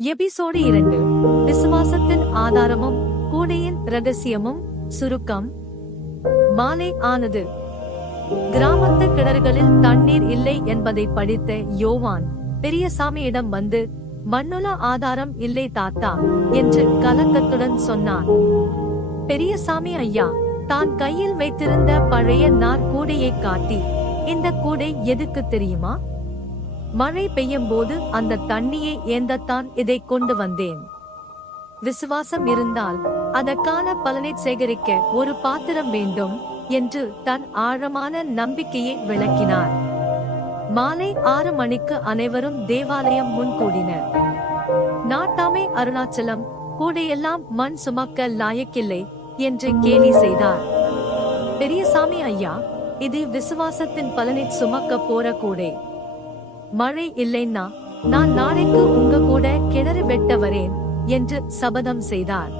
Episode 2. விசுவாசத்தின் ஆதாரமும் கூடையின் ரகசியமும். சுருக்கம். மாலை ஆனது. கிராமத்து கிணறுகளில் தண்ணீர் இல்லை என்பதை படித்த யோவான் பெரியசாமியிடம் வந்து, மண்ணுல ஆதாரம் இல்லை தாத்தா என்று கலக்கத்துடன் சொன்னான். பெரியசாமி ஐயா தான் கையில் வைத்திருந்த பழைய நார் கூடையை காட்டி, இந்த கூடை எதுக்கு தெரியுமா? மழை பெய்யும் போது அந்த தண்ணியை ஏந்தத்தான் இதை கொண்டு வந்தேன். விசுவாசம் இருந்தால் அதற்கான பலனை சேகரிக்க ஒரு பாத்திரம் வேண்டும் என்று தன் ஆழமான நம்பிக்கையை விளக்கினார். மாலை 6 மணிக்கு அனைவரும் தேவாலயம் முன் கூடினர். நாட்டாமை அருணாச்சலம் கூடையெல்லாம் மண் சுமக்க லாயக்கில்லை என்று கேலி செய்தார். பெரியசாமி ஐயா, இது விசுவாசத்தின் பலனை சுமக்க போற கூடை. மழை இல்லைன்னா நான் நாளைக்கு உங்க கூட கிணறு வெட்ட வரேன் என்று சபதம் செய்தார்.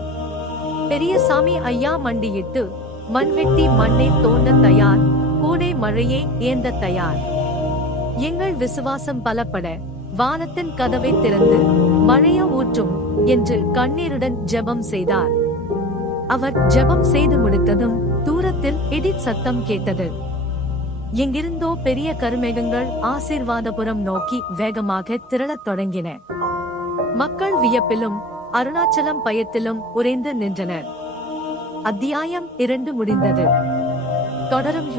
பெரியசாமி ஐயா மண்டியிட்டு, மண்வெட்டி மண்ணை தோண்ட தயார், கூடை மழையை ஏந்த தயார். எங்கள் விசுவாசம் பலப்பட வானத்தின் கதவை திறந்து மழைய ஊற்றும் என்று கண்ணீருடன் ஜெபம் செய்தார். அவர் ஜெபம் செய்து முடித்ததும் தூரத்தில் இடி சத்தம் கேட்டது. எங்கிருந்தோ பெரிய கருமேகங்கள் ஆசீர்வாதபுரம் நோக்கி வேகமாக திரளத் தொடங்கின. மக்கள் வியப்பிலும் அருணாச்சலம் பயத்திலும் உறைந்து நின்றனர். அத்தியாயம் 2 முடிந்தது. தொடரும்.